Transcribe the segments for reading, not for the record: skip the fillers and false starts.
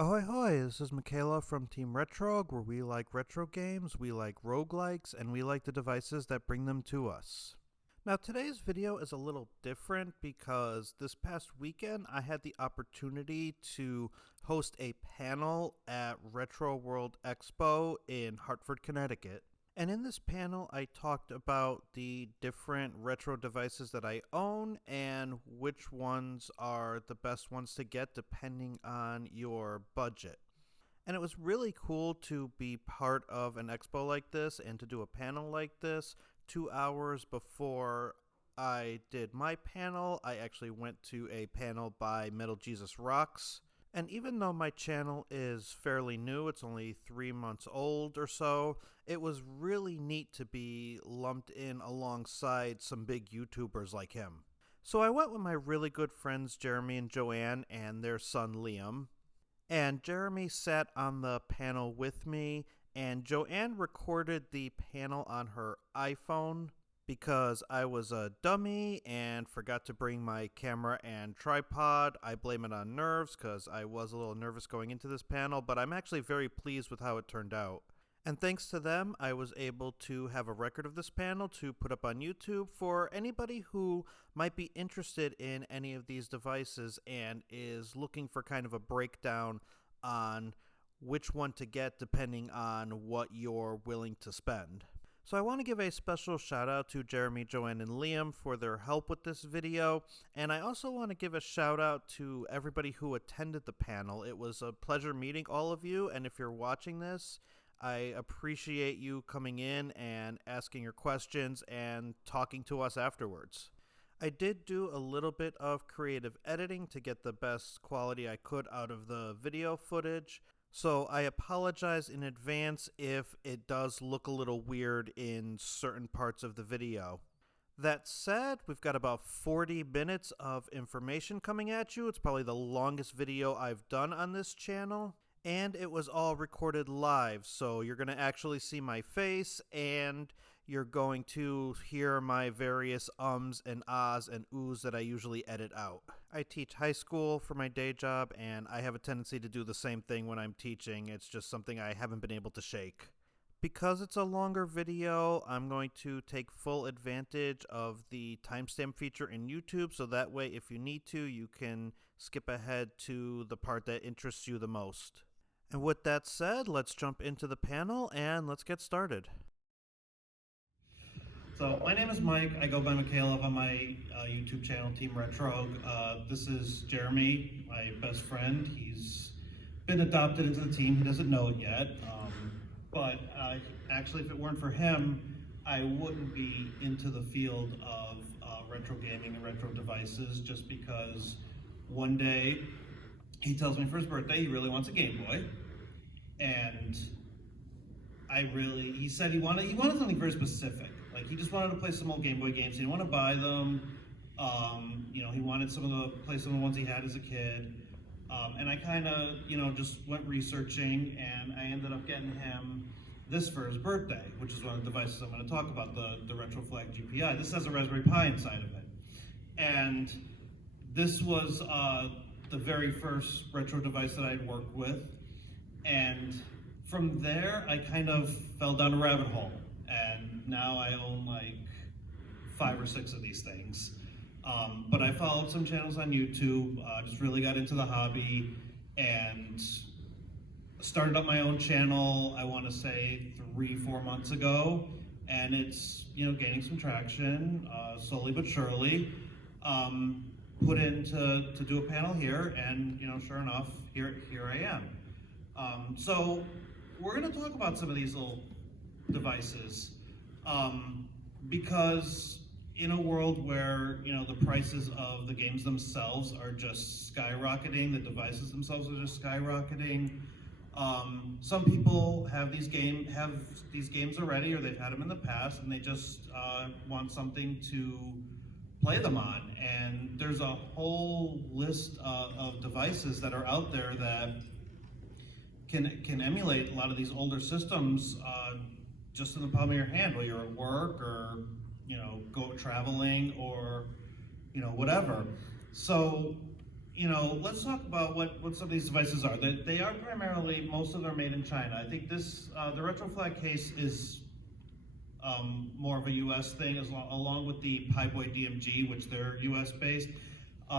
Ahoy hoy, this is Michaela from Team Retro, where we like retro games, we like roguelikes, and we like the devices that bring them to us. Now today's video is a little different because this past weekend I had the opportunity to host a panel at Retro World Expo in Hartford, Connecticut. And in this panel, I talked about the different retro devices that I own and which ones are the best ones to get depending on your budget. And it was really cool to be part of an expo like this and to do a panel like this. 2 hours before I did my panel, I actually went to a panel by Metal Jesus Rocks. And even though my channel is fairly new, it's only 3 months old or so, it was really neat to be lumped in alongside some big YouTubers like him. So I went with my really good friends Jeremy and Joanne and their son Liam. And Jeremy sat on the panel with me, and Joanne recorded the panel on her iPhone because I was a dummy and forgot to bring my camera and tripod. I blame it on nerves because I was a little nervous going into this panel, but I'm actually very pleased with how it turned out. And thanks to them, I was able to have a record of this panel to put up on YouTube for anybody who might be interested in any of these devices and is looking for kind of a breakdown on which one to get depending on what you're willing to spend. So I want to give a special shout out to Jeremy, Joanne, and Liam for their help with this video, and I also want to give a shout out to everybody who attended the panel. It was a pleasure meeting all of you, and if you're watching this, I appreciate you coming in and asking your questions and talking to us afterwards. I did do a little bit of creative editing to get the best quality I could out of the video footage. So I apologize in advance if it does look a little weird in certain parts of the video. That said, we've got about 40 minutes of information coming at you. It's probably the longest video I've done on this channel. And it was all recorded live, so you're going to actually see my face and you're going to hear my various ums and ahs and oohs that I usually edit out. I teach high school for my day job, and I have a tendency to do the same thing when I'm teaching. It's just something I haven't been able to shake. Because it's a longer video, I'm going to take full advantage of the timestamp feature in YouTube, so that way if you need to, you can skip ahead to the part that interests you the most. And with that said, let's jump into the panel and let's get started. So my name is Mike. I go by Michaela on my YouTube channel, Team Retro. This is Jeremy, my best friend. He's been adopted into the team. He doesn't know it yet. But actually, if it weren't for him, I wouldn't be into the field of retro gaming and retro devices, just because one day he tells me for his birthday he really wants a Game Boy. And he said he wanted something very specific. Like, he just wanted to play some old Game Boy games. He didn't want to buy them. He wanted play some of the ones he had as a kid. And I kind of, just went researching, and I ended up getting him this for his birthday, which is one of the devices I'm going to talk about, the Retroflag GPi. This has a Raspberry Pi inside of it. And this was the very first retro device that I'd worked with. And from there, I kind of fell down a rabbit hole. And now I own like 5 or 6 of these things. But I followed some channels on YouTube, just really got into the hobby, and started up my own channel, I want to say 3-4 months ago. And it's, gaining some traction, slowly but surely. Put in to do a panel here, and sure enough, here I am. So we're going to talk about some of these little devices, because in a world where the prices of the games themselves are just skyrocketing, the devices themselves are just skyrocketing. Some people have these games already, or they've had them in the past, and they just want something to play them on. And there's a whole list of devices that are out there that can emulate a lot of these older systems just in the palm of your hand while you're at work, or go traveling, or whatever. So let's talk about what some of these devices are. They are primarily, most of them are made in China. I think this, the Retroflag Case is more of a US thing, along with the PiBoy DMG, which they're US based.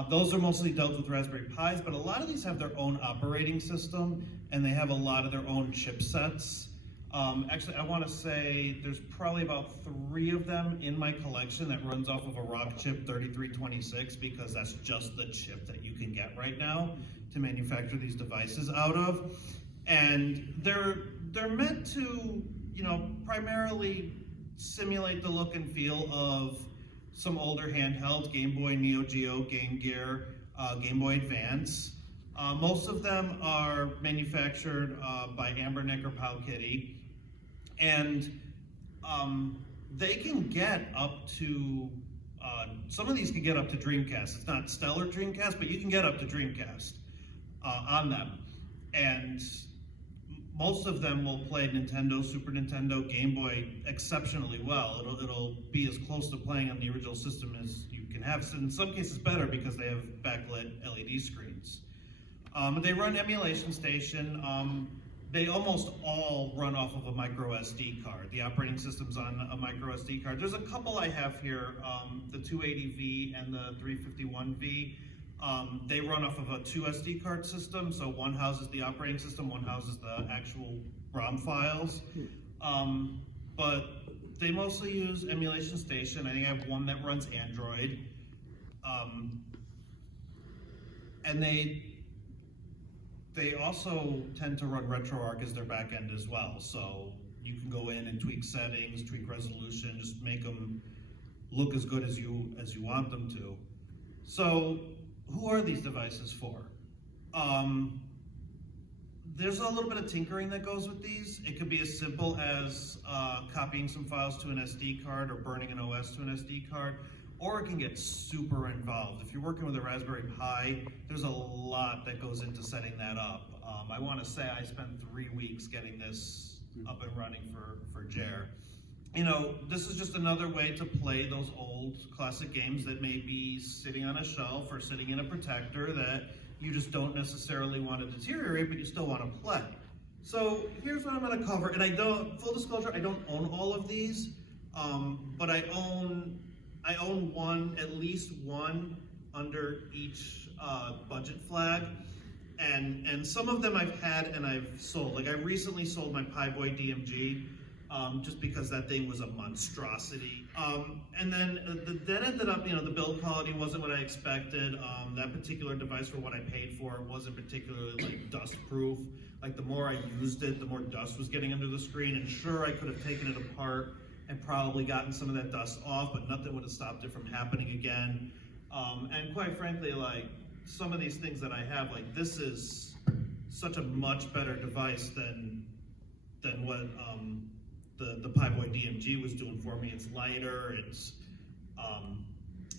Those are mostly dealt with Raspberry Pis, but a lot of these have their own operating system, and they have a lot of their own chipsets. Actually, I want to say there's probably about 3 of them in my collection that runs off of a Rockchip 3326, because that's just the chip that you can get right now to manufacture these devices out of. And they're meant to, primarily simulate the look and feel of some older handhelds: Game Boy, Neo Geo, Game Gear, Game Boy Advance. Most of them are manufactured by Anbernic or Powkiddy, and they can get up to, some of these can get up to Dreamcast. It's not stellar Dreamcast, but you can get up to Dreamcast on them. And most of them will play Nintendo, Super Nintendo, Game Boy exceptionally well. It'll be as close to playing on the original system as you can have. So in some cases better, because they have backlit LED screens. They run Emulation Station. They almost all run off of a micro SD card. The operating system's on a micro SD card. There's a couple I have here, the 280V and the 351V. They run off of a 2 SD card system, so one houses the operating system, one houses the actual ROM files. But they mostly use Emulation Station. I think I have one that runs Android. And they also tend to run RetroArch as their back end as well. So you can go in and tweak settings, tweak resolution, just make them look as good as you want them to. So who are these devices for? There's a little bit of tinkering that goes with these. It could be as simple as copying some files to an SD card or burning an OS to an SD card, or it can get super involved. If you're working with a Raspberry Pi, there's a lot that goes into setting that up. I want to say I spent 3 weeks getting this up and running for Jer. This is just another way to play those old classic games that may be sitting on a shelf or sitting in a protector that you just don't necessarily want to deteriorate, but you still want to play. So here's what I'm going to cover. And full disclosure, I don't own all of these, but I own at least one under each budget flag. And some of them I've had and I've sold. Like I recently sold my PiBoy DMG, just because that thing was a monstrosity. And then that ended up, the build quality wasn't what I expected. That particular device, for what I paid for it, wasn't particularly dust proof. Like the more I used it, the more dust was getting under the screen. And sure, I could have taken it apart and probably gotten some of that dust off, but nothing would have stopped it from happening again. And quite frankly, some of these things that I have, this is such a much better device than what the PiBoy DMG was doing for me. It's lighter,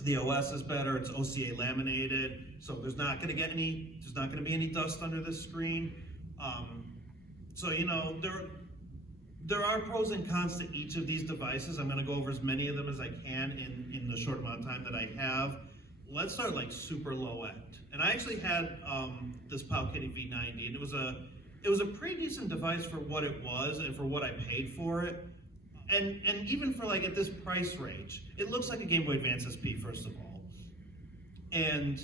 the OS is better, it's OCA laminated, so there's not going to be any dust under this screen. So there are pros and cons to each of these devices. I'm going to go over as many of them as I can in the short amount of time that I have. Let's start super low end. And I actually had this Powkiddy V90, and it was a pretty decent device for what it was and for what I paid for it. And even for at this price range, it looks like a Game Boy Advance SP, first of all. And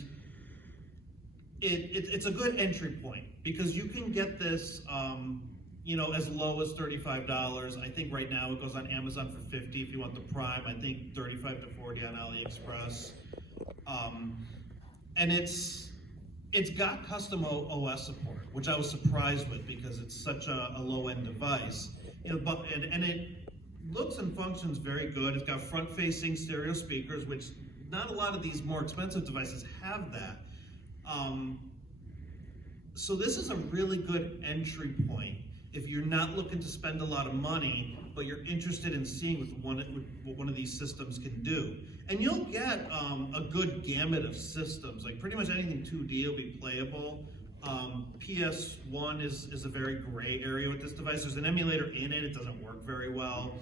it's a good entry point, because you can get this as low as $35. I think right now it goes on Amazon for $50 if you want the Prime. I think $35 to $40 on AliExpress. And it's got custom OS support, which I was surprised with, because it's such a low-end device. And it looks and functions very good. It's got front-facing stereo speakers, which not a lot of these more expensive devices have that. So this is a really good entry point if you're not looking to spend a lot of money, but you're interested in seeing what one of these systems can do. And you'll get a good gamut of systems. Pretty much anything 2D will be playable. PS1 is a very gray area with this device. There's an emulator in it. It doesn't work very well.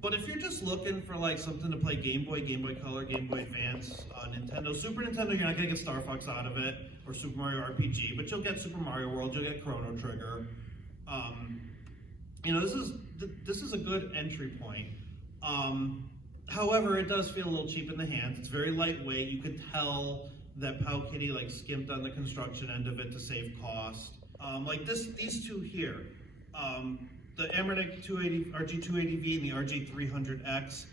But if you're just looking for like something to play Game Boy, Game Boy Color, Game Boy Advance, Nintendo, Super Nintendo, you're not gonna get Star Fox out of it, or Super Mario RPG, but you'll get Super Mario World, you'll get Chrono Trigger. You know, this is a good entry point. However, it does feel a little cheap in the hands. It's very lightweight. You could tell that Powkiddy like skimped on the construction end of it to save cost. Like these two here. The Anbernic RG380V and the RG300X,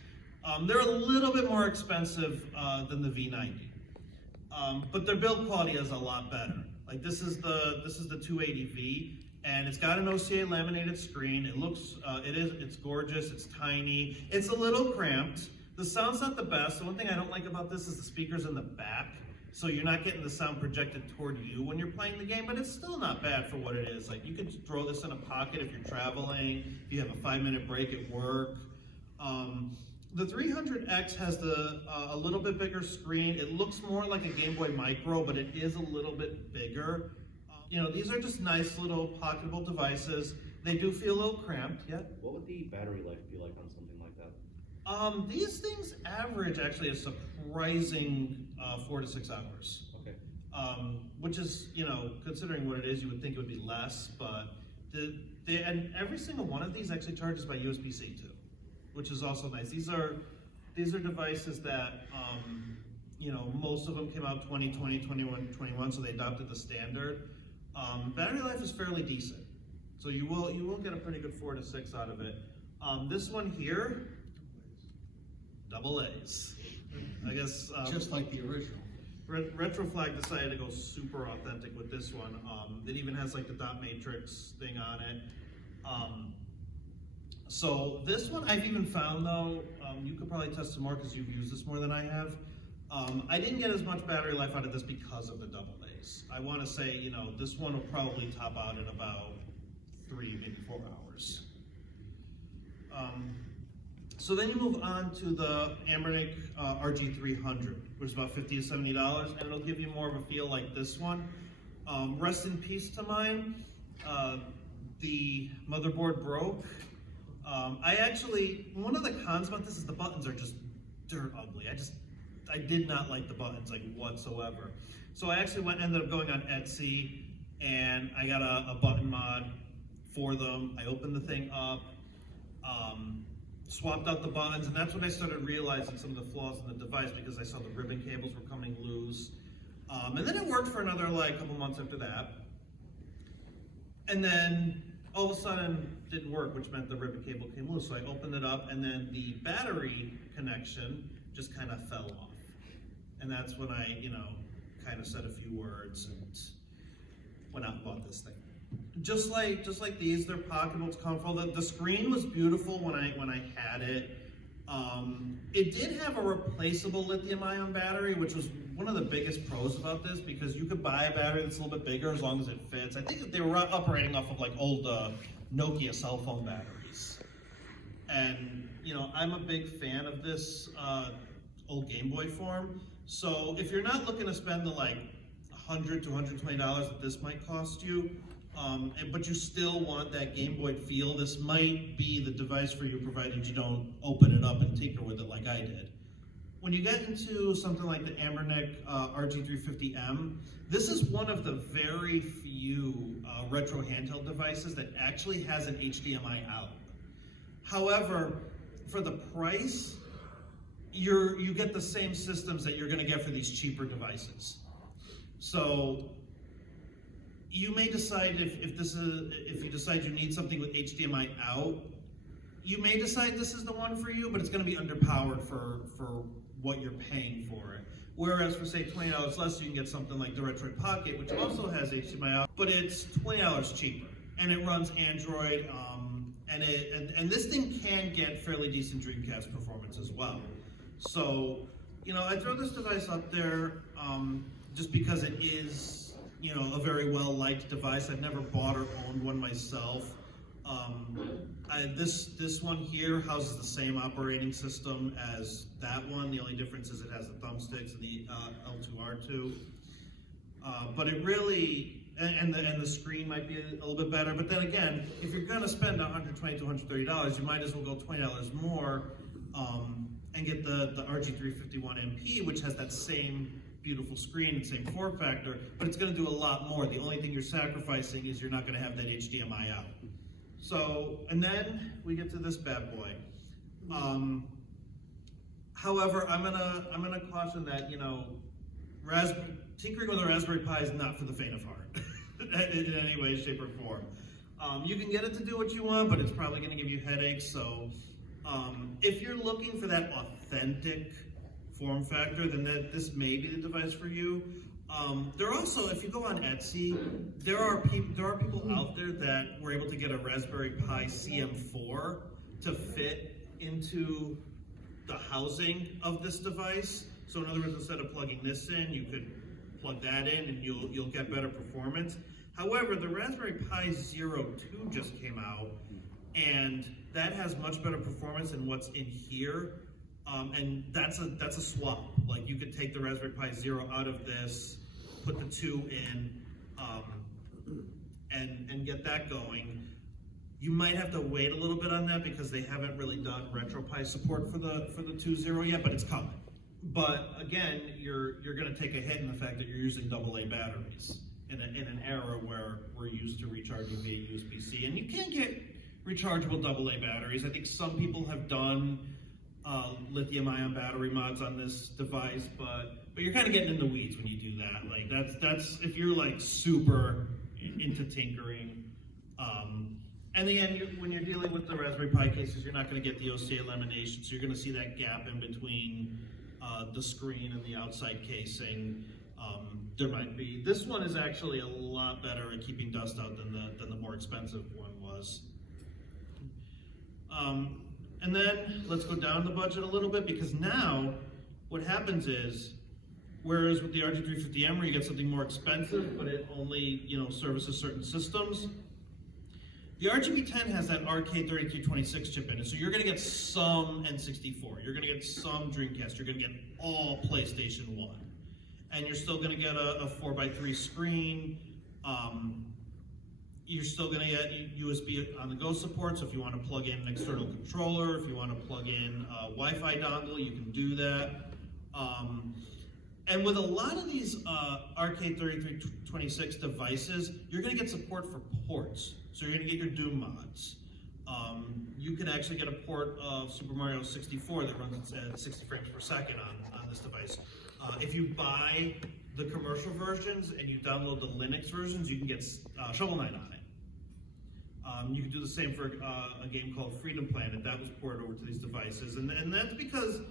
they're a little bit more expensive than the V90, but their build quality is a lot better. Like this is the 280V, and it's got an OCA laminated screen. It looks, it's gorgeous. It's tiny. It's a little cramped. The sound's not the best. The one thing I don't like about this is the speakers in the back. So you're not getting the sound projected toward you when you're playing the game, but it's still not bad for what it is. Like you could throw this in a pocket if you're traveling, if you have a 5-minute break at work. The 300X has a little bit bigger screen. It looks more like a Game Boy Micro, but it is a little bit bigger. You know, these are just nice little pocketable devices. They do feel a little cramped, yeah? What would the battery life be like on something like that? These things average actually a surprising 4 to 6 hours. Okay. Which is, you know, considering what it is, you would think it would be less, but and every single one of these actually charges by USB-C too, which is also nice. These are devices that, you know, most of them came out 2020, 21, so they adopted the standard. Battery life is fairly decent, so you will get a pretty good 4 to 6 out of it. This one here, double A's. I guess just like the original. Retroflag decided to go super authentic with this one. It even has like the dot matrix thing on it. So this one I've even found though, you could probably test some more because you've used this more than I have. I didn't get as much battery life out of this because of the double A's. I want to say, you know, this one will probably top out in about 3, maybe 4 hours. So then you move on to the Anbernic RG300, which is about $50 to $70, and it'll give you more of a feel like this one. Rest in peace to mine. The motherboard broke. One of the cons about this is the buttons are just dirt ugly. I did not like the buttons like whatsoever. So I actually ended up going on Etsy, and I got a button mod for them. I opened the thing up. Swapped out the buttons, and that's when I started realizing some of the flaws in the device because I saw the ribbon cables were coming loose. And then it worked for another like couple months after that. And then all of a sudden it didn't work, which meant the ribbon cable came loose. So I opened it up, and then the battery connection just kind of fell off. And that's when I, you know, kind of said a few words and went out and bought this thing. Just like these, they're pocketable, it's comfortable. The screen was beautiful when I had it. It did have a replaceable lithium-ion battery, which was one of the biggest pros about this because you could buy a battery that's a little bit bigger as long as it fits. I think they were operating off of like old Nokia cell phone batteries. And you know, I'm a big fan of this old Game Boy form. So if you're not looking to spend the like $100 to $120 that this might cost you, but you still want that Game Boy feel, this might be the device for you, provided you don't open it up and tinker with it like I did. When you get into something like the Anbernic RG350M, this is one of the very few retro handheld devices that actually has an HDMI out. However, for the price, you get the same systems that you're going to get for these cheaper devices. So you may decide if you decide you need something with HDMI out, you may decide this is the one for you, but it's going to be underpowered for what you're paying for it. Whereas for say $20 less, you can get something like the Retroid Pocket, which also has HDMI out, but it's $20 cheaper, and it runs Android, and this thing can get fairly decent Dreamcast performance as well. So, you know, I throw this device up there just because it is, you know, a very well-liked device. I've never bought or owned one myself. This one here houses the same operating system as that one. The only difference is it has the thumbsticks and the L2R2. But it really, and the screen might be a little bit better. But then again, if you're gonna spend $120 to $130, you might as well go $20 more and get the RG351MP, which has that same beautiful screen and same form factor, but it's gonna do a lot more. The only thing you're sacrificing is you're not gonna have that HDMI out. So, and then we get to this bad boy. However, I'm gonna caution that, you know, tinkering with a Raspberry Pi is not for the faint of heart in any way, shape, or form. You can get it to do what you want, but it's probably gonna give you headaches. So if you're looking for that authentic form factor, then this may be the device for you. There are also, if you go on Etsy, there are people out there that were able to get a Raspberry Pi CM4 to fit into the housing of this device. So in other words, instead of plugging this in, you could plug that in and you'll get better performance. However, the Raspberry Pi 02 just came out, and that has much better performance than what's in here. And that's a swap. Like, you could take the Raspberry Pi 0 out of this, put the 2 in, and get that going. You might have to wait a little bit on that because they haven't really done RetroPie support for the 2.0 yet, but it's coming. But again, you're going to take a hit in the fact that you're using AA batteries in an era where we're used to recharging via USB-C, and you can get rechargeable AA batteries. I think some people have done lithium-ion battery mods on this device, but you're kind of getting in the weeds when you do that. Like, that's if you're like super into tinkering. And again, when you're dealing with the Raspberry Pi cases, you're not going to get the OCA lamination, so you're going to see that gap in between the screen and the outside casing. There might be. This one is actually a lot better at keeping dust out than the more expensive one was. And then let's go down the budget a little bit, because now what happens is, whereas with the RG350M where you get something more expensive, but it only, you know, services certain systems, the RGB10 has that RK3326 chip in it, so you're going to get some N64, you're going to get some Dreamcast, you're going to get all PlayStation 1, and you're still going to get a 4x3 screen. You're still going to get USB on the go support, so if you want to plug in an external controller, if you want to plug in a Wi-Fi dongle, you can do that. And with a lot of these RK3326 devices, you're going to get support for ports. So you're going to get your Doom mods. You can actually get a port of Super Mario 64 that runs at 60 frames per second on this device. If you buy the commercial versions and you download the Linux versions, you can get Shovel Knight on it. You can do the same for a game called Freedom Planet. That was ported over to these devices. And that's because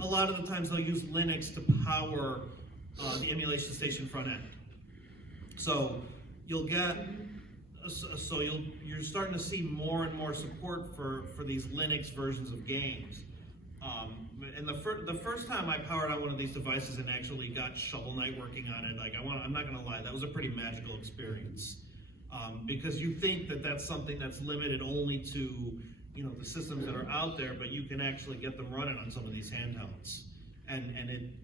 a lot of the times they'll use Linux to power the emulation station front end. So you'll get, you're starting to see more and more support for these Linux versions of games. And the first time I powered on one of these devices and actually got Shovel Knight working on it, like I'm not gonna lie, that was a pretty magical experience. Because you think that that's something that's limited only to, you know, the systems that are out there, but you can actually get them running on some of these handhelds. And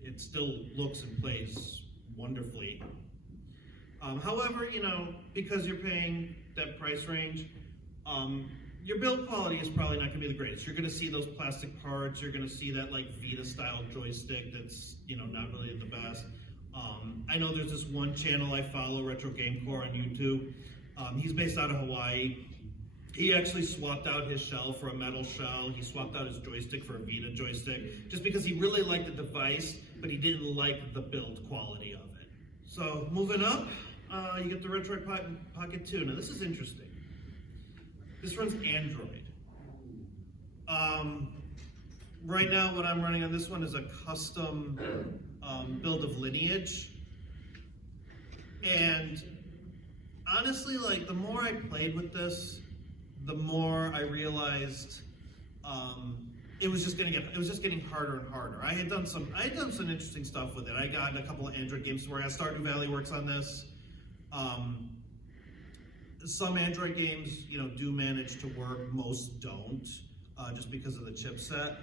it still looks and plays wonderfully. However, you know, because you're paying that price range, your build quality is probably not going to be the greatest. You're going to see those plastic parts. You're going to see that like Vita-style joystick that's, you know, not really the best. I know there's this one channel I follow, Retro Gamecore on YouTube. He's based out of Hawaii. He actually swapped out his shell for a metal shell. He swapped out his joystick for a Vita joystick, just because he really liked the device, but he didn't like the build quality of it. So moving up, you get the Retroid Pocket 2. Now this is interesting. This runs Android. Right now what I'm running on this one is a custom build of Lineage. And honestly, like, the more I played with this, the more I realized it was just getting harder and harder. I had done some interesting stuff with it. I got a couple of Android games where Stardew Valley works on this. Some Android games, you know, do manage to work. Most don't, just because of the chipset.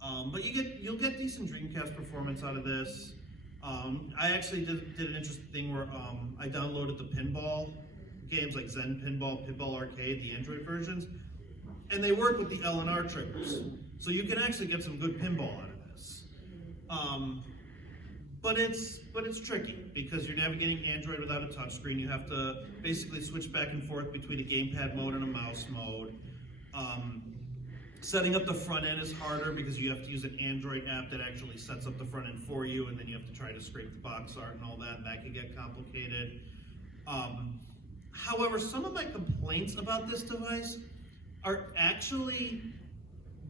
But you'll get decent Dreamcast performance out of this. I actually did an interesting thing where I downloaded the pinball games like Zen Pinball, Pinball Arcade, the Android versions, and they work with the L and R triggers. So you can actually get some good pinball out of this. But it's tricky because you're navigating Android without a touchscreen. You have to basically switch back and forth between a gamepad mode and a mouse mode. Setting up the front end is harder because you have to use an Android app that actually sets up the front end for you, and then you have to try to scrape the box art and all that, and that can get complicated. However, some of my complaints about this device are actually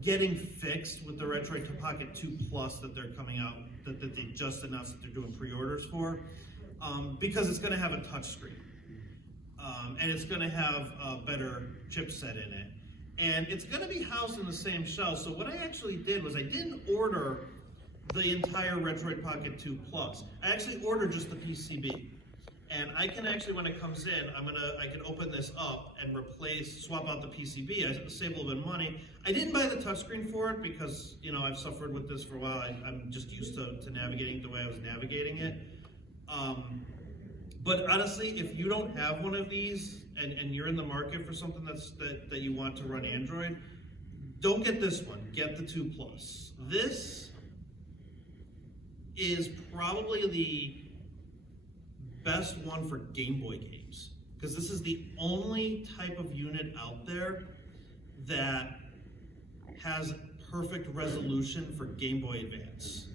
getting fixed with the Retroid Pocket 2 Plus that they're coming out, that they just announced that they're doing pre-orders for, because it's going to have a touchscreen, and it's going to have a better chipset in it, and it's going to be housed in the same shell. So what I actually did was I didn't order the entire Retroid Pocket 2 Plus. I actually ordered just the PCB. And I can actually, when it comes in, I can open this up and swap out the PCB. I save a little bit of money. I didn't buy the touchscreen for it because, you know, I've suffered with this for a while. I'm just used to navigating the way I was navigating it. But honestly, if you don't have one of these and you're in the market for something that you want to run Android, don't get this one. Get the 2 Plus. This is probably the best one for Game Boy games, because this is the only type of unit out there that has perfect resolution for Game Boy Advance.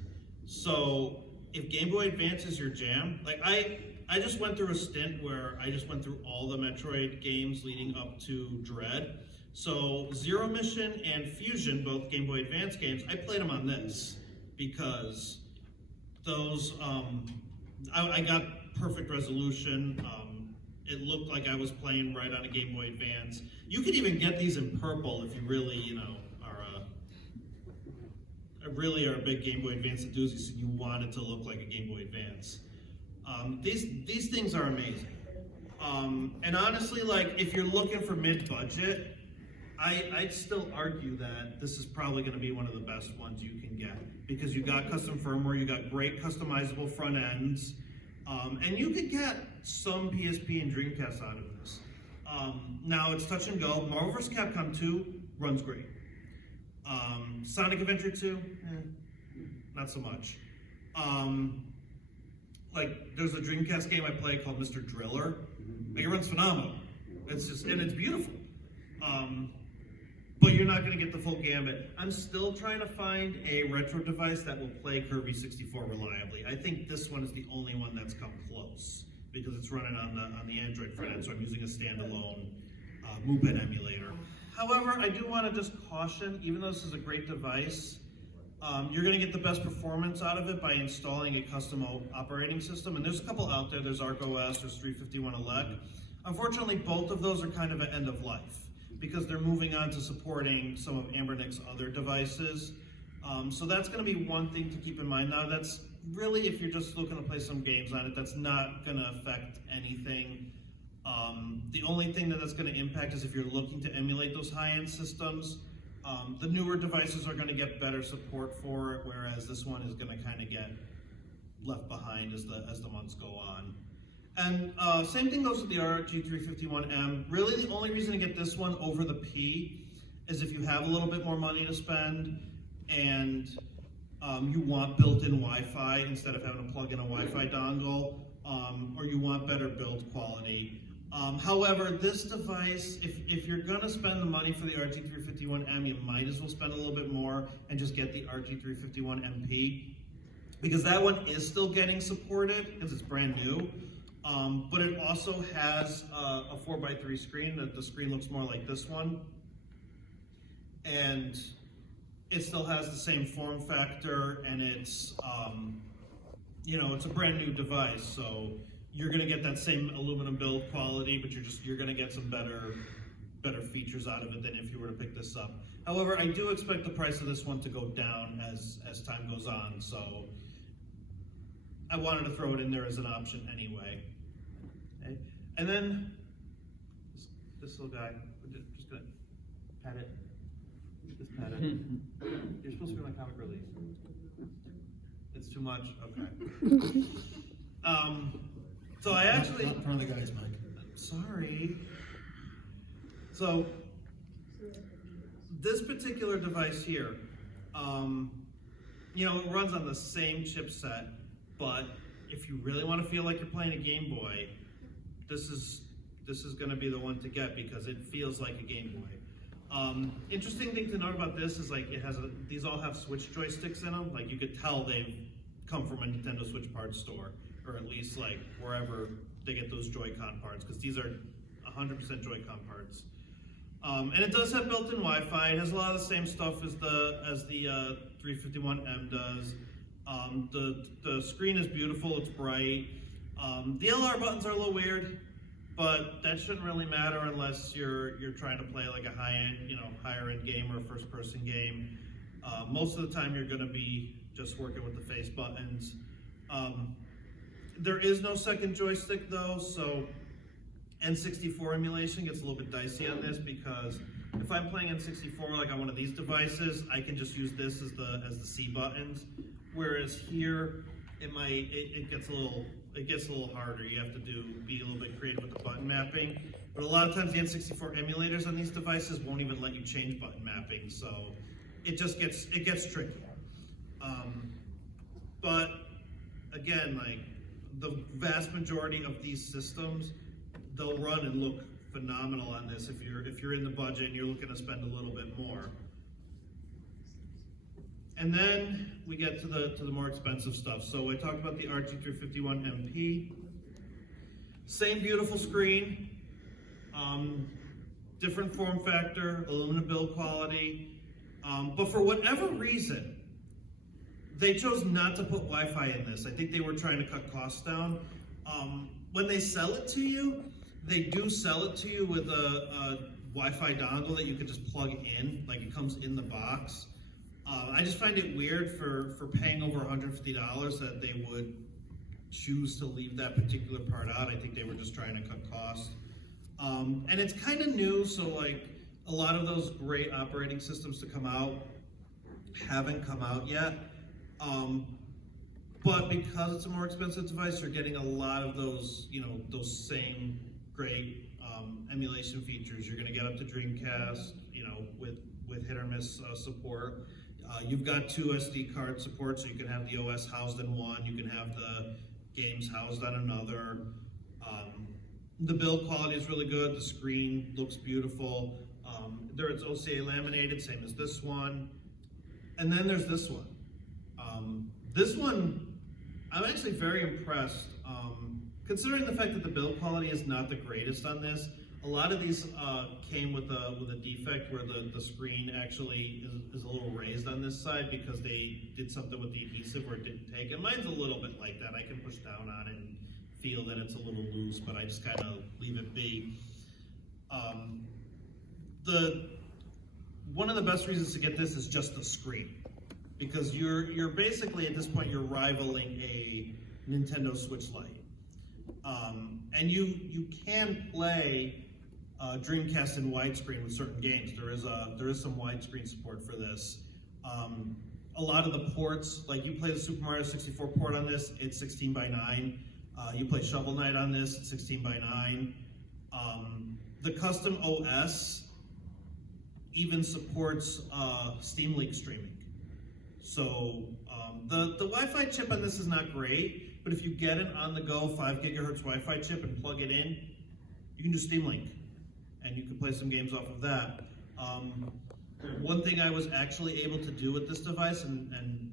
So if Game Boy Advance is your jam, like I just went through a stint where I just went through all the Metroid games leading up to Dread. So Zero Mission and Fusion, both Game Boy Advance games, I played them on this because those, I got perfect resolution. It looked like I was playing right on a Game Boy Advance. You could even get these in purple if you really, you know, are a big Game Boy Advance enthusiast and you want it to look like a Game Boy Advance. These things are amazing. And honestly, like if you're looking for mid-budget, I'd still argue that this is probably going to be one of the best ones you can get because you got custom firmware, you got great customizable front ends, and you could get some PSP and Dreamcast out of this. Now it's touch and go. Marvel vs. Capcom 2 runs great. Sonic Adventure 2, not so much. Like there's a Dreamcast game I play called Mr. Driller. Like, it runs phenomenal. It's just, and it's beautiful. But you're not going to get the full gambit. I'm still trying to find a retro device that will play Kirby 64 reliably. I think this one is the only one that's come close because it's running on the Android front end, so I'm using a standalone MooPen emulator. However, I do want to just caution, even though this is a great device, you're going to get the best performance out of it by installing a custom operating system. And there's a couple out there. There's ArcOS, there's 351 Elec. Unfortunately, both of those are kind of at end of life because they're moving on to supporting some of Anbernic's other devices. So that's going to be one thing to keep in mind. Now, that's really, if you're just looking to play some games on it, that's not going to affect anything. The only thing that's going to impact is if you're looking to emulate those high-end systems. The newer devices are going to get better support for it, whereas this one is going to kind of get left behind as the months go on. And same thing goes with the RG351M. Really, the only reason to get this one over the P is if you have a little bit more money to spend and you want built-in Wi-Fi instead of having to plug in a Wi-Fi dongle, or you want better build quality. However, this device, if you're going to spend the money for the RG351M, you might as well spend a little bit more and just get the RG351MP, because that one is still getting supported because it's brand new. But it also has a 4x3 screen. That the screen looks more like this one. And it still has the same form factor, and it's, you know, it's a brand new device. So you're going to get that same aluminum build quality, but you're going to get some better features out of it than if you were to pick this up. However, I do expect the price of this one to go down as time goes on. So I wanted to throw it in there as an option anyway. Okay. And then this little guy, we're just gonna pat it. Just pat it. You're supposed to be on comic relief. It's too much? Okay. So I actually... Not in front of the guys, Mike. Sorry. So, this particular device here, you know, it runs on the same chipset, but if you really want to feel like you're playing a Game Boy, this is going to be the one to get because it feels like a Game Boy. Interesting thing to note about this is like these all have Switch joysticks in them. Like you could tell they've come from a Nintendo Switch parts store, or at least like wherever they get those Joy-Con parts, because these are 100% Joy-Con parts. And it does have built-in Wi-Fi. It has a lot of the same stuff as the 351M does. The screen is beautiful. It's bright. The LR buttons are a little weird, but that shouldn't really matter unless you're trying to play like a high-end, higher-end game or a first-person game. Most of the time, you're going to be just working with the face buttons. There is no second joystick though, so N64 emulation gets a little bit dicey on this because if I'm playing N64 like on one of these devices, I can just use this as the C buttons. Whereas here, it gets a little harder. You have to be a little bit creative with the button mapping. But a lot of times the N64 emulators on these devices won't even let you change button mapping, so it gets tricky. But again, like the vast majority of these systems, they'll run and look phenomenal on this if you're in the budget and you're looking to spend a little bit more. And then we get to the more expensive stuff. So I talked about the RG351MP. Same beautiful screen, different form factor, aluminum build quality, but for whatever reason, they chose not to put Wi-Fi in this. I think they were trying to cut costs down. When they sell it to you, they do sell it to you with a Wi-Fi dongle that you can just plug in, like it comes in the box. I just find it weird for paying over $150 that they would choose to leave that particular part out. I think they were just trying to cut costs. And it's kind of new, so like a lot of those great operating systems to come out haven't come out yet. But because it's a more expensive device, you're getting a lot of those, those same great emulation features. You're going to get up to Dreamcast, with hit or miss support. You've got 2 SD card support, so you can have the OS housed in one. You can have the games housed on another. The build quality is really good. The screen looks beautiful. It's OCA laminated, same as this one. And then there's this one. This one, I'm actually very impressed. Considering the fact that the build quality is not the greatest on this, a lot of these came with a defect where the screen actually is a little raised on this side because they did something with the adhesive where it didn't take. And mine's a little bit like that. I can push down on it and feel that it's a little loose, but I just kind of leave it be. One of the best reasons to get this is just the screen, because you're basically at this point you're rivaling a Nintendo Switch Lite, and you can play Dreamcast in widescreen with certain games. There is some widescreen support for this. A lot of the ports, like you play the Super Mario 64 port on this, it's 16:9. You play Shovel Knight on this, it's 16:9. The custom OS even supports Steam Link streaming. So the Wi-Fi chip on this is not great, but if you get an on-the-go 5 gigahertz Wi-Fi chip and plug it in, you can do Steam Link, and you can play some games off of that. One thing I was actually able to do with this device, and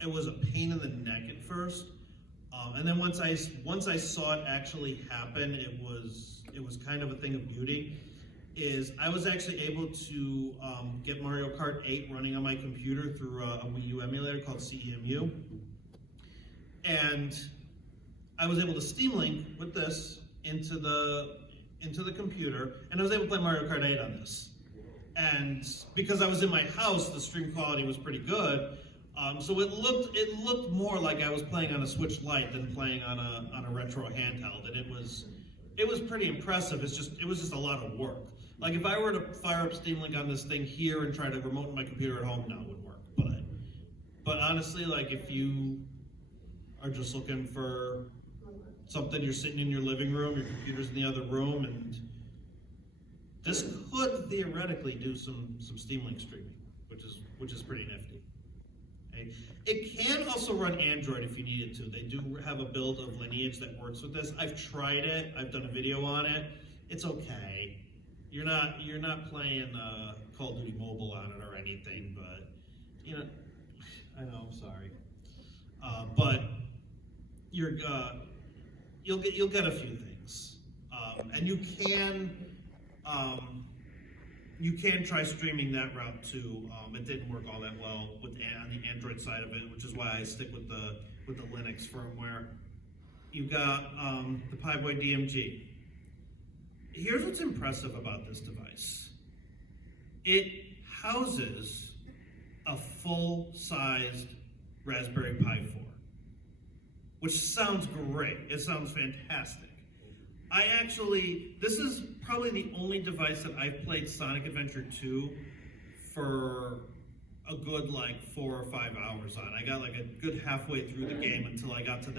it was a pain in the neck at first, and then once I saw it actually happen, it was kind of a thing of beauty. Is I was actually able to get Mario Kart 8 running on my computer through a Wii U emulator called CEMU. And I was able to Steam Link with this into the computer, and I was able to play Mario Kart 8 on this. And because I was in my house, the stream quality was pretty good. So it looked more like I was playing on a Switch Lite than playing on a retro handheld, and it was pretty impressive. It was just a lot of work. Like if I were to fire up Steam Link on this thing here and try to remote my computer at home, no, it wouldn't work. But honestly, like if you are just looking for something, you're sitting in your living room, your computer's in the other room, and this could theoretically do some Steam Link streaming, which is pretty nifty. Okay. It can also run Android if you needed to. They do have a build of Lineage that works with this. I've tried it. I've done a video on it. It's okay. You're not playing Call of Duty Mobile on it or anything, but you know, I know. I'm sorry, but you'll get a few things, and you can try streaming that route too. It didn't work all that well on the Android side of it, which is why I stick with the Linux firmware. You've got the PiBoy DMG. Here's what's impressive about this device. It houses a full-sized Raspberry Pi 4, which sounds great. It sounds fantastic. This is probably the only device that I've played Sonic Adventure 2 for a good like 4 or 5 hours on. I got like a good halfway through the game until I got to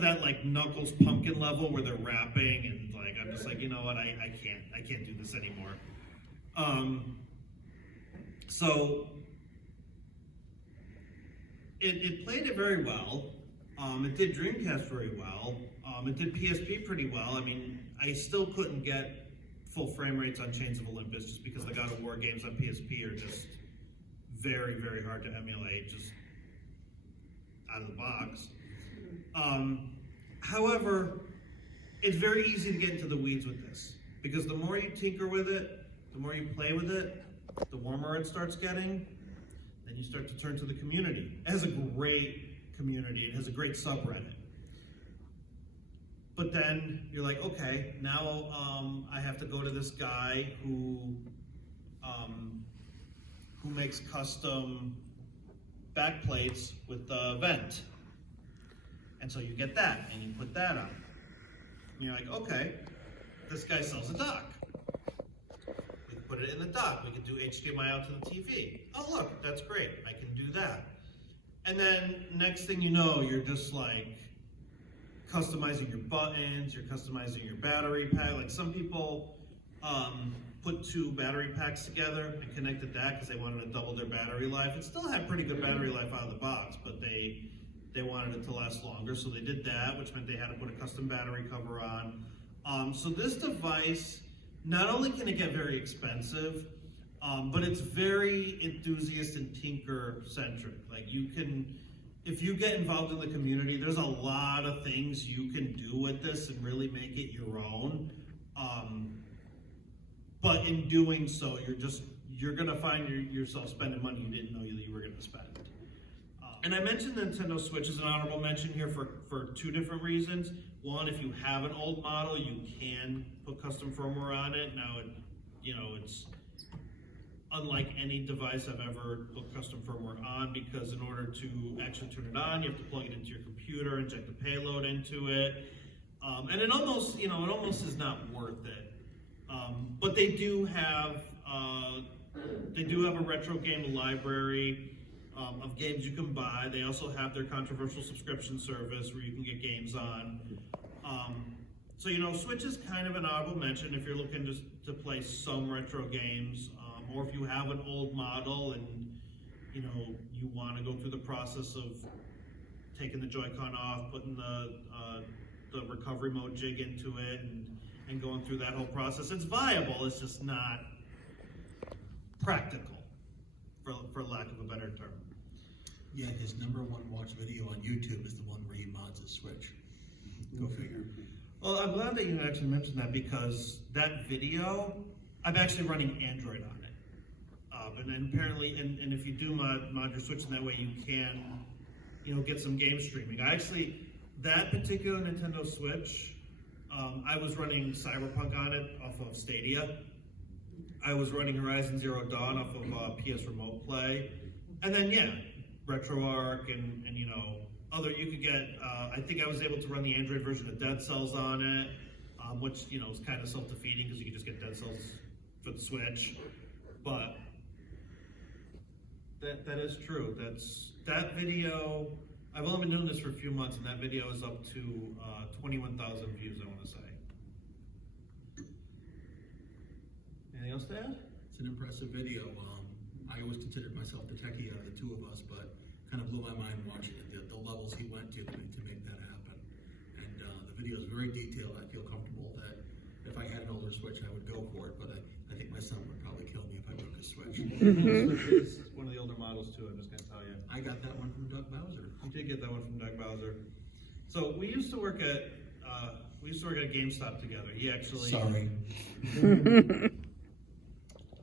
that like Knuckles pumpkin level where they're rapping, and like I'm just like, you know what, I can't do this anymore. So it played it very well. It did Dreamcast very well. It did PSP pretty well. I mean, I still couldn't get full frame rates on Chains of Olympus just because the God of War games on PSP are just very, very hard to emulate just out of the box. However, it's very easy to get into the weeds with this because the more you tinker with it, the more you play with it, the warmer it starts getting. Then you start to turn to the community. It has a great community. It has a great subreddit. But then you're like, okay, now I have to go to this guy who makes custom backplates with the vent. And so you get that and you put that on. And you're like, okay, this guy sells a dock. We can put it in the dock. We can do HDMI out to the TV. Oh, look, that's great. I can do that. And then next thing you know, you're just like customizing your buttons, you're customizing your battery pack. Like some people put 2 battery packs together and connected that because they wanted to double their battery life. It still had pretty good battery life out of the box, but they wanted it to last longer, so they did that, which meant they had to put a custom battery cover on. So this device, not only can it get very expensive, but it's very enthusiast and tinker centric. Like you can, if you get involved in the community, there's a lot of things you can do with this and really make it your own. But in doing so, you're gonna find yourself spending money you didn't know you were gonna spend. And I mentioned the Nintendo Switch as an honorable mention here for 2 different reasons. One, if you have an old model, you can put custom firmware on it. Now, it's unlike any device I've ever put custom firmware on, because in order to actually turn it on, you have to plug it into your computer, inject the payload into it, and it almost is not worth it. But they do have a retro game library of games you can buy. They also have their controversial subscription service where you can get games on. So Switch is kind of an honorable mention if you're looking just to play some retro games, or if you have an old model and you want to go through the process of taking the Joy-Con off, putting the recovery mode jig into it, and going through that whole process. It's viable. It's just not practical, for lack of a better term. Yeah, his #1 watch video on YouTube is the one where he mods his Switch. Go figure. Well, I'm glad that you actually mentioned that, because that video, I'm actually running Android on it. And then apparently, and if you do mod your Switch in that way, you can, get some game streaming. That particular Nintendo Switch, I was running Cyberpunk on it off of Stadia. I was running Horizon Zero Dawn off of PS Remote Play. And then, RetroArch and other, you could get, I think I was able to run the Android version of Dead Cells on it, which, is kind of self-defeating because you can just get Dead Cells for the Switch. But That is true. That video. I've only been doing this for a few months, and that video is up to 21,000 views. I want to say. Anything else to add? It's an impressive video. I always considered myself the techie out of the two of us, but kind of blew my mind watching it, the levels he went to make that happen. And the video is very detailed. I feel comfortable that if I had an older Switch, I would go for it, but I think my son would probably kill me if I broke a Switch. Switch is one of the older models too, I'm just going to tell you. I got that one from Doug Bowser. You did get that one from Doug Bowser. So we used to work at GameStop together. He actually... Sorry.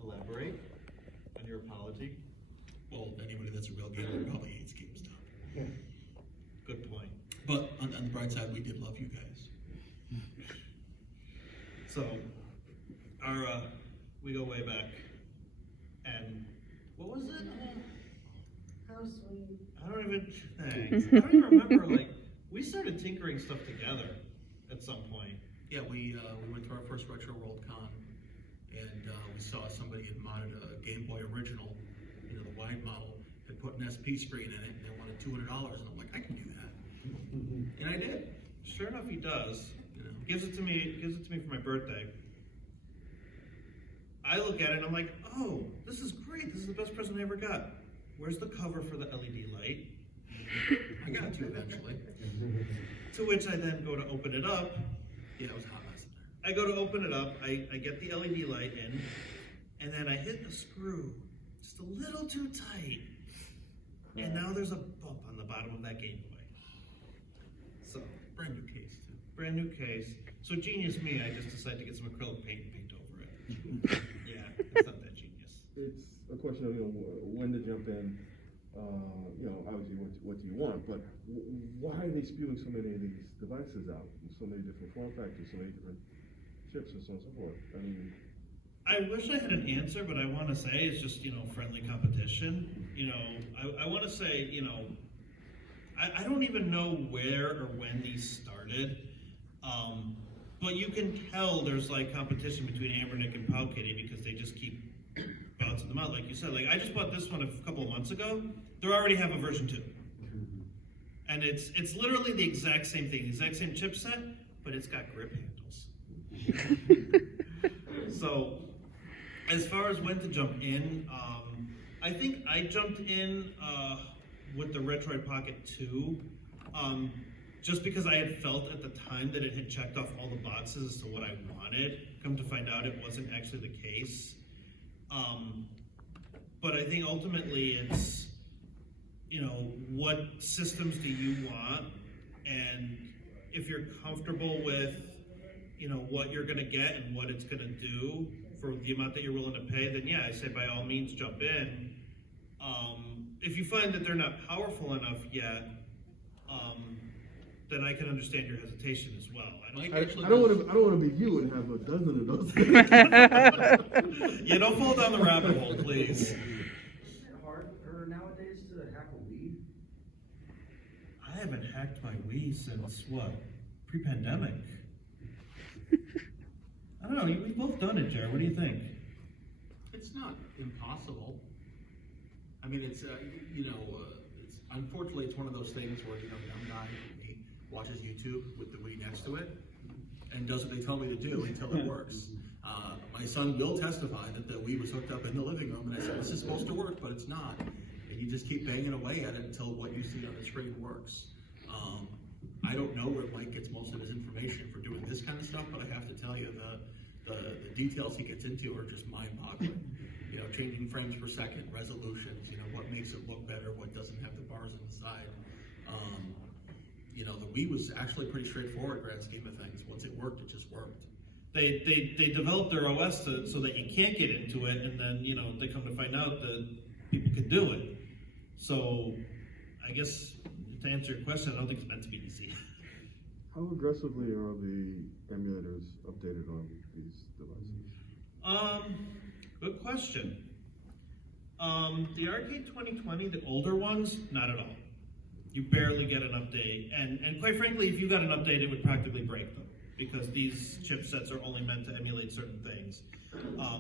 Elaborate on your apology. Well, anybody that's a real gamer probably hates GameStop. Good point. But on the bright side, we did love you guys. So, we go way back, and what was it? How sweet. I don't even, thanks. I don't even remember, like, we started tinkering stuff together at some point. Yeah, we went to our first Retro World Con, and we saw somebody had modded a Game Boy original, the wide model, had put an SP screen in it, and they wanted $200, and I'm like, I can do that. And I did. Sure enough, he does. Gives it to me for my birthday. I look at it and I'm like, oh, this is great. This is the best present I ever got. Where's the cover for the LED light? I got to eventually. To which I then go to open it up. Yeah, it was a hot mess in there. I go to open it up, I get the LED light in, and then I hit the screw just a little too tight. And now there's a bump on the bottom of that Game Boy. So, Brand new case, too. brand new case. So genius me, I just decided to get some acrylic paint and paint over it. Yeah, it's not that genius. It's a question of when to jump in. Obviously, what do you want? But why are they spewing so many of these devices out? So many different form factors, so many different chips, and so on and so forth. I mean, I wish I had an answer, but I want to say it's just, friendly competition. I want to say, I don't even know where or when these started, but you can tell there's like competition between Anbernic and Powkiddy because they just keep bouncing them out. Like you said, like I just bought this one a couple of months ago. They already have a version 2. And it's literally the exact same thing, the exact same chipset, but it's got grip handles. So, as far as when to jump in, I think I jumped in with the Retroid Pocket 2, just because I had felt at the time that it had checked off all the boxes as to what I wanted. Come to find out, it wasn't actually the case. But I think ultimately it's, what systems do you want? And if you're comfortable with, what you're gonna get and what it's gonna do for the amount that you're willing to pay, then yeah, I say by all means jump in. If you find that they're not powerful enough yet, then I can understand your hesitation as well. I don't want to be you and have a dozen of those things. Yeah, don't fall down the rabbit hole, please. Is it harder nowadays to hack a Wii? I haven't hacked my Wii since what? Pre-pandemic. I don't know. We've both done it, Jared. What do you think? It's not impossible. I mean, it's unfortunately it's one of those things where young guy he watches YouTube with the Wii next to it and does what they tell me to do until it works. My son will testify that the Wii was hooked up in the living room, and I said, "This is supposed to work, but it's not." And you just keep banging away at it until what you see on the screen works. I don't know where Mike gets most of his information for doing this kind of stuff, but I have to tell you the details he gets into are just mind-boggling. Changing frames per second, resolutions, what makes it look better, what doesn't have the bars on the side. The Wii was actually pretty straightforward, grand scheme of things. Once it worked, it just worked. They developed their OS so that you can't get into it, and then they come to find out that people could do it. So, I guess to answer your question, I don't think it's meant to be easy. How aggressively are the emulators updated on these devices? Good question. The Arcade 2020, the older ones, not at all. You barely get an update, and quite frankly, if you got an update, it would practically break them because these chipsets are only meant to emulate certain things.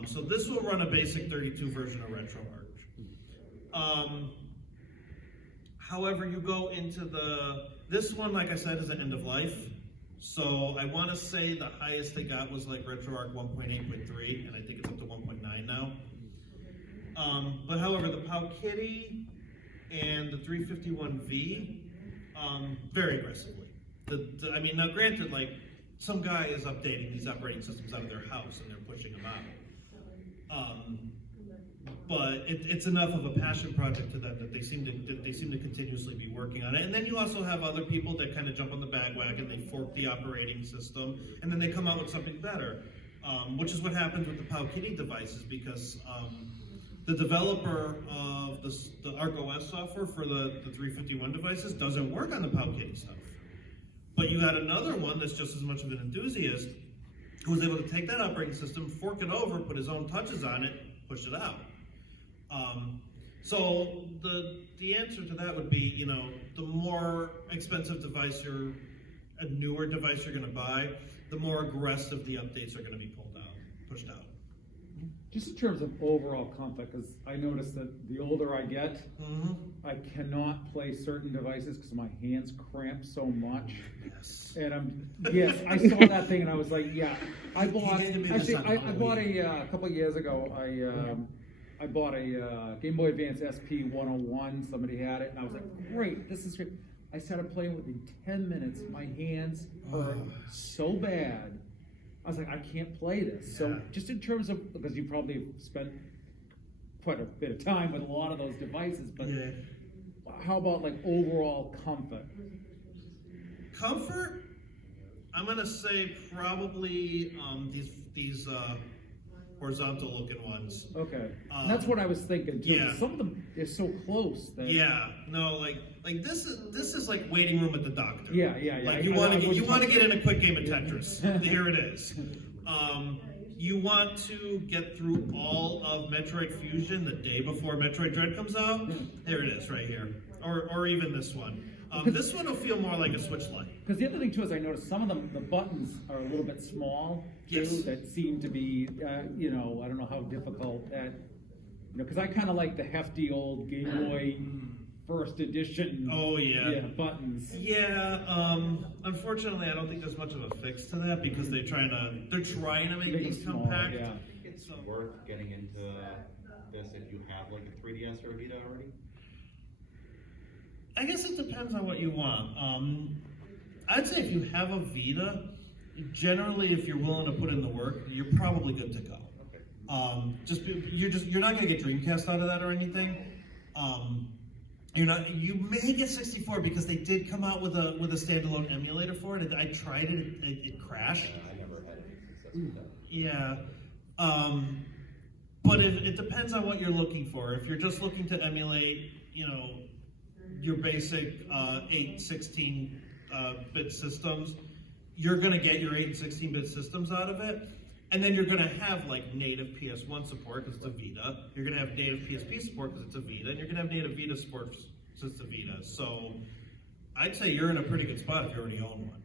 So this will run a basic 32 version of RetroArch. However, you go into this one, like I said, is an end of life. So I want to say the highest they got was like RetroArch 1.8.3, and I think it's up to 1.9 now. But however, the Powkiddy and the 351V, very aggressively. I mean, now granted, like, some guy is updating these operating systems out of their house and they're pushing them out. But it's enough of a passion project to them that they seem to continuously be working on it. And then you also have other people that kind of jump on the bandwagon, they fork the operating system, and then they come out with something better, which is what happens with the Powkiddy devices, because the developer of the ArcOS software for the 351 devices doesn't work on the Powkiddy stuff. But you had another one that's just as much of an enthusiast who was able to take that operating system, fork it over, put his own touches on it, push it out. So the answer to that would be, you know, the more expensive device a newer device you're going to buy, the more aggressive the updates are going to be pushed out. Just in terms of overall comfort, because I noticed that the older I get, I cannot play certain devices because my hands cramp so much. Yes. And I saw that thing and I was like, yeah, I bought a couple of years ago, I bought a Game Boy Advance SP 101, somebody had it, and I was like, great, this is great. I started playing within 10 minutes, my hands hurt so bad. I was like, I can't play this. Yeah. So just in terms of, because you probably spent quite a bit of time with a lot of those devices, but yeah. How about like overall comfort? Comfort, I'm gonna say probably these horizontal looking ones. Okay, that's what I was thinking too. Yeah. Some of them are so close. That yeah, no, like this is like waiting room at the doctor. Yeah. Like you want to get in a quick game of Tetris. Here it is. You want to get through all of Metroid Fusion the day before Metroid Dread comes out. There it is, right here, or even this one. This one will feel more like a Switch Lite. Because the other thing too is I noticed some of them, the buttons are a little bit small too. Yes. That seem to be, you know, I don't know how difficult that, you know, because I kind of like the hefty old Game Boy first edition. Oh yeah. Buttons. Yeah. Unfortunately, I don't think there's much of a fix to that because they're trying to make these compact. Yeah. It's worth getting into this if you have like a 3DS or a Vita already. I guess it depends on what you want. I'd say if you have a Vita, generally, if you're willing to put in the work, you're probably good to go. Okay. You're not going to get Dreamcast out of that or anything. You may get 64 because they did come out with a standalone emulator for it. I tried it, it crashed. I never had any success with that. Yeah. But it depends on what you're looking for. If you're just looking to emulate, you know, your basic 8 16-bit systems, you're going to get your 8 and 16-bit systems out of it, and then you're going to have like native PS1 support because it's a Vita. You're going to have native PSP support because it's a Vita, and you're going to have native Vita support since it's a Vita. So I'd say you're in a pretty good spot if you already own one.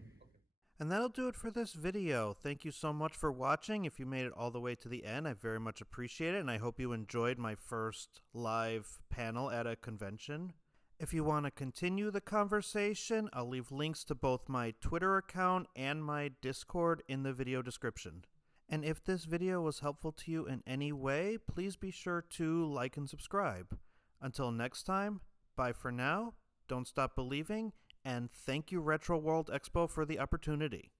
And that'll do it for this video. Thank you so much for watching. If you made it all the way to the end, I very much appreciate it, and I hope you enjoyed my first live panel at a convention. If you want to continue the conversation, I'll leave links to both my Twitter account and my Discord in the video description. And if this video was helpful to you in any way, please be sure to like and subscribe. Until next time, bye for now, don't stop believing, and thank you Retro World Expo for the opportunity.